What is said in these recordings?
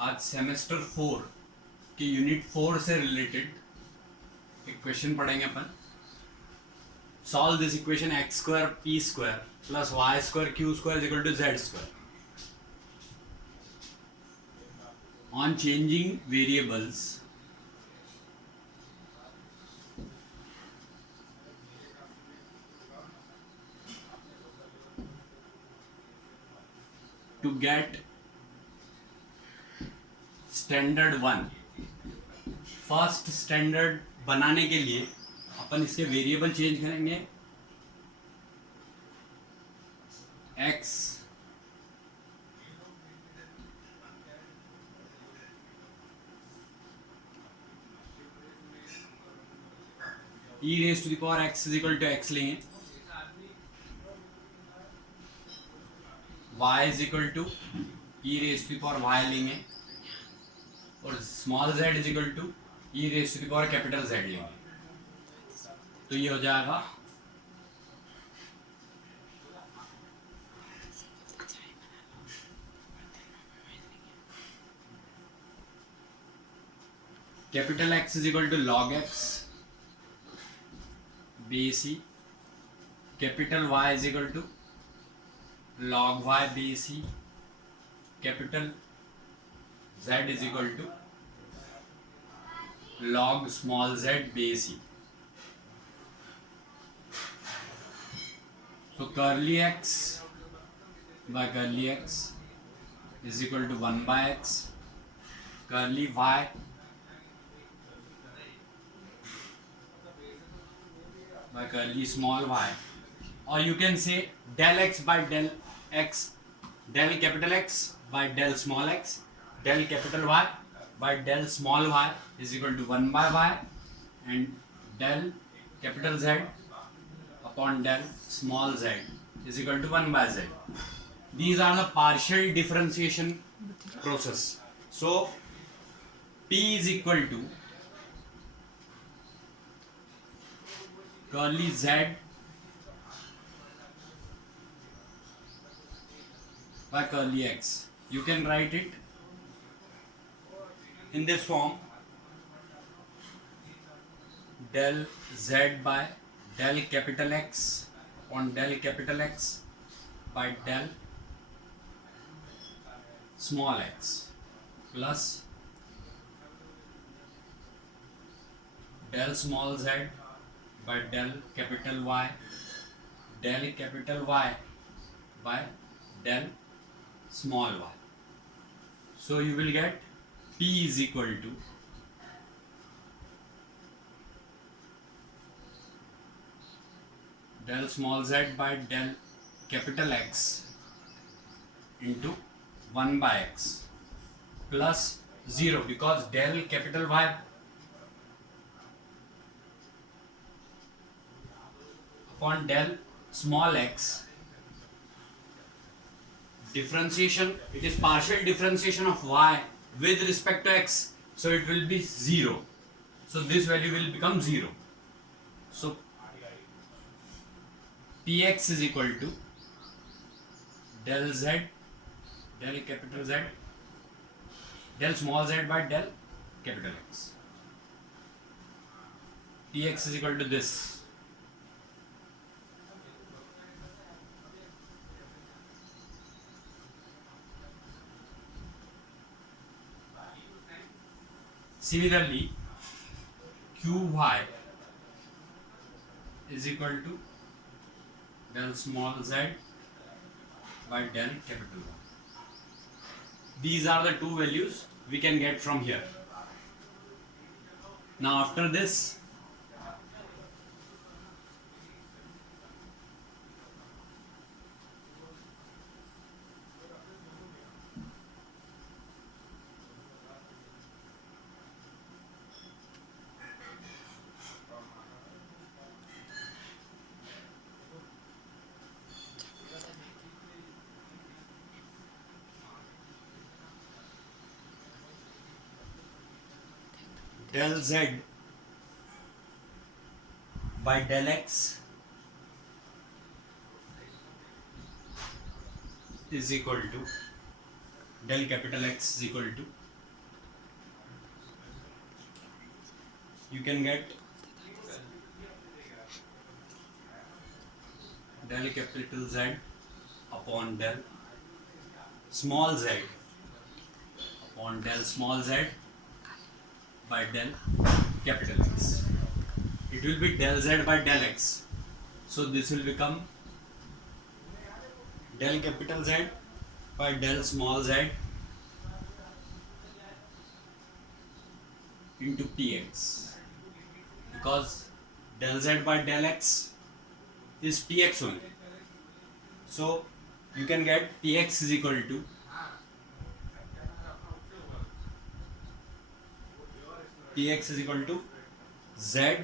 आज सेमेस्टर 4 के यूनिट 4 से रिलेटेड एक क्वेश्चन पढ़ेंगे अपन. Solve this equation x square p square plus y square q square is equal to z square. On changing variables, to get standard 1, first standard बनाने के लिए अपन इसके वेरिएबल चेंज करेंगे. x e raised to the power x is equal to x लेंगे, y is equal to e raised to the power y लेंगे और small z is equal to e raised to the power capital Z लेंगे. तो ये हो जाएगा capital X is equal to log x base e, capital Y is equal to log y base e, capital Z is equal to log small z base e. So curly x by curly x is equal to 1 by x, curly y by curly small y, or you can say del x by del x, del capital X by del small x, del capital Y by del small y is equal to 1 by y, and del capital Z upon del small z is equal to 1 by z. These are the partial differentiation process. So P is equal to curly z by curly x. You can write it in this form: del z by del capital X on del capital X by del small x plus del small z by del capital Y, del capital Y by del small y. So you will get P is equal to del small z by del capital X into 1 by x plus 0, because del capital Y upon del small x differentiation, it is partial differentiation of y with respect to x, so it will be 0. So this value will become 0. So px is equal to del z, del capital Z, del small z by del capital X. px is equal to this. Similarly, qy is equal to del small z by del capital Y. These are the two values we can get from here. Now after this, del z by del x is equal to del capital X is equal to you can get del capital Z upon del small z upon del small z by del capital X. It will be del Z by del X. So this will become del capital Z by del small z into Px, because del Z by del X is Px only. So you can get Px is equal to Z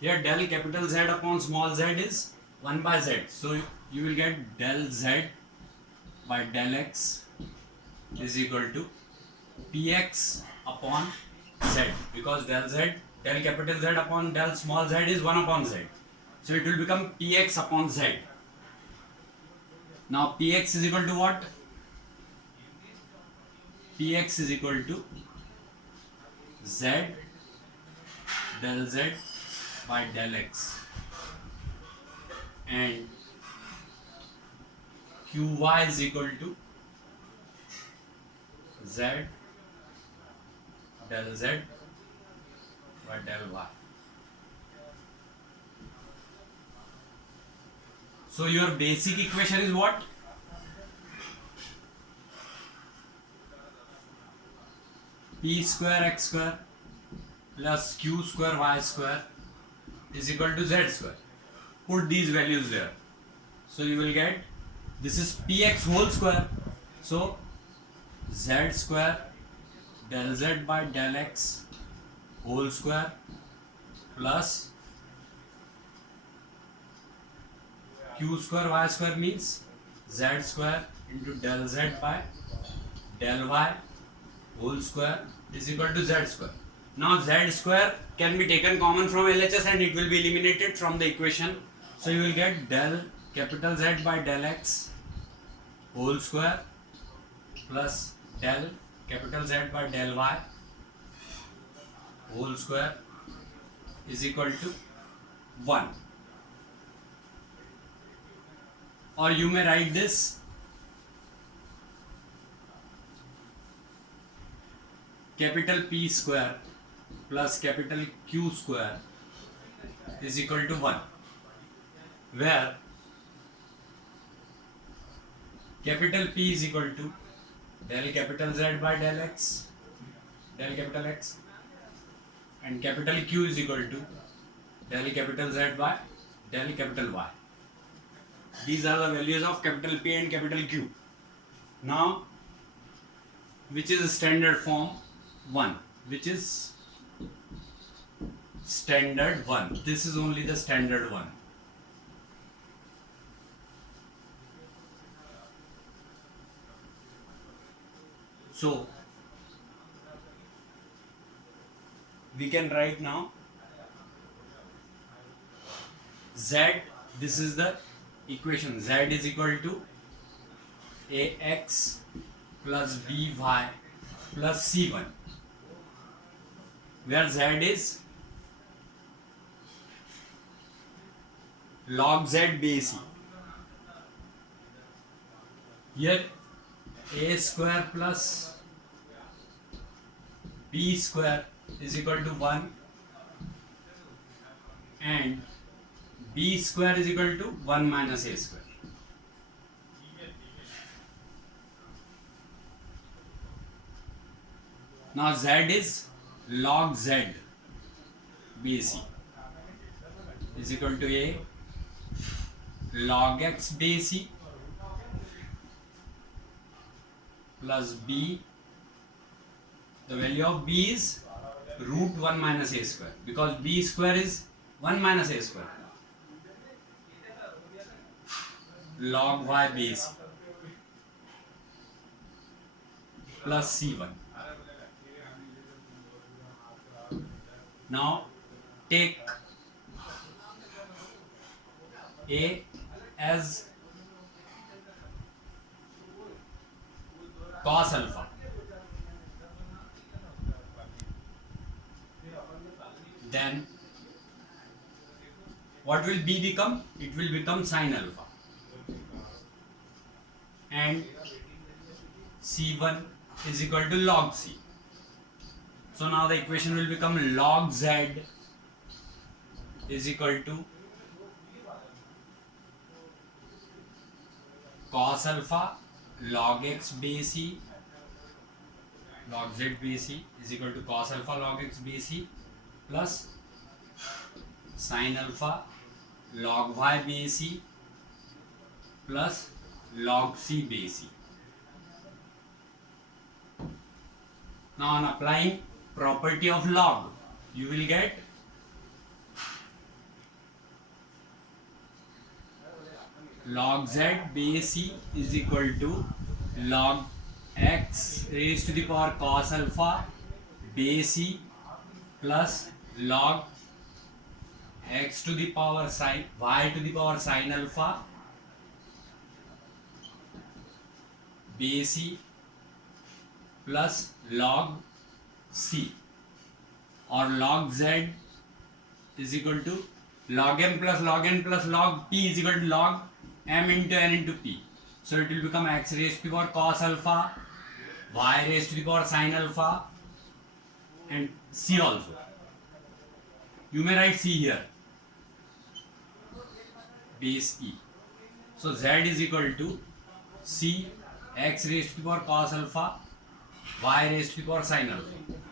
here del capital Z upon small z is 1 by z. So you will get del Z by del X is equal to Px upon Z, because del capital Z upon del small z is 1 upon z. So it will become Px upon Z. Now Px is equal to what? Px is equal to Z del Z by del X, and Qy is equal to Z del Z by del Y. So your basic equation is what? P square x square plus Q square y square is equal to Z square. Put these values there. So you will get, this is Px whole square. So Z square del Z by del X whole square plus Q square y square means Z square into del Z by del Y whole square is equal to Z square. Now Z square can be taken common from LHS and it will be eliminated from the equation. So you will get del capital Z by del X whole square plus del capital Z by del Y whole square is equal to 1. Or you may write this capital P square plus capital Q square is equal to 1, where capital P is equal to del capital Z by del X, del capital X, and capital Q is equal to del capital Z by del capital Y. These are the values of capital P and capital Q. Now, which is standard form 1? Which is standard 1? This is only the standard 1. So, we can write now Z, this is the equation, Z is equal to AX plus BY plus C1, where Z is log Z base E. Here A square plus B square is equal to 1 and B square is equal to 1 minus A square. Now Z is log Z base E is equal to A log X base E plus B. The value of B is root 1 minus A square, because B square is 1 minus A square, log Y base plus C1. Now take A as cos alpha. Then what will B become? It will become sin alpha. And C1 is equal to log C. So now the equation will become log Z is equal to cos alpha log x base c log z base c is equal to cos alpha log x base c plus sin alpha log y base c plus log c base c. Now on applying property of log, you will get log z base c is equal to log x raised to the power cos alpha base c plus log x to the power sin y to the power sin alpha base c plus log c, or log z is equal to log m plus log n plus log p is equal to log m into n into p. So it will become x raised to the power cos alpha, y raised to the power sin alpha, and c also. You may write c here, base e. So z is equal to c x raised to the power cos alpha, y raised to the power sin alpha.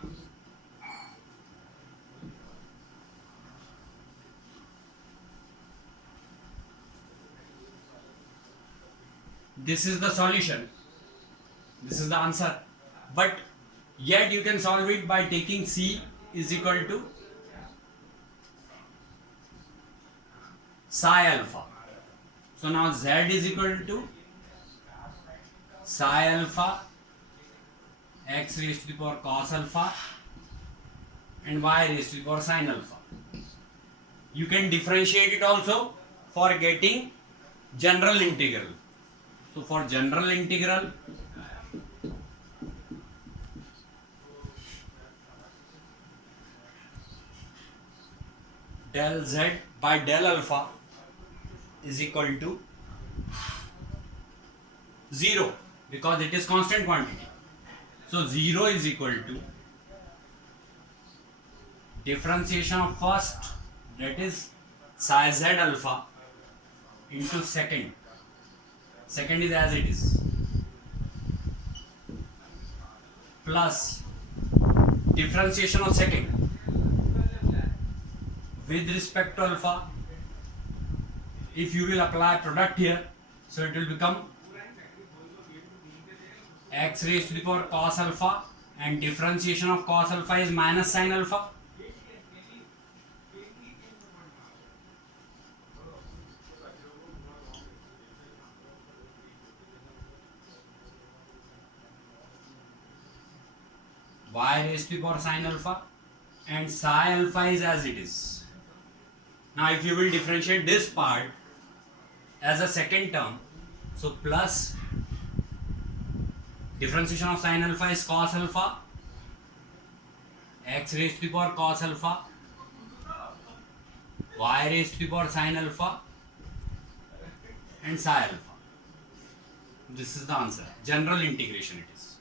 This is the solution. This is the answer. But yet you can solve it by taking c is equal to psi alpha. So now z is equal to psi alpha x raised to the power cos alpha and y raised to the power sin alpha. You can differentiate it also for getting general integral. So for general integral, del z by del alpha is equal to 0 because it is constant quantity. So 0 is equal to differentiation of first, that is psi z alpha, into second. Second is as it is, plus differentiation of second with respect to alpha. If you will apply product here, so it will become x raised to the power cos alpha, and differentiation of cos alpha is minus sin alpha. Y raised to the power sin alpha, and psi alpha is as it is. Now if you will differentiate this part as a second term, so plus differentiation of sin alpha is cos alpha, x raised to the power cos alpha, y raised to the power sin alpha, and psi alpha. This is the answer. General integration it is.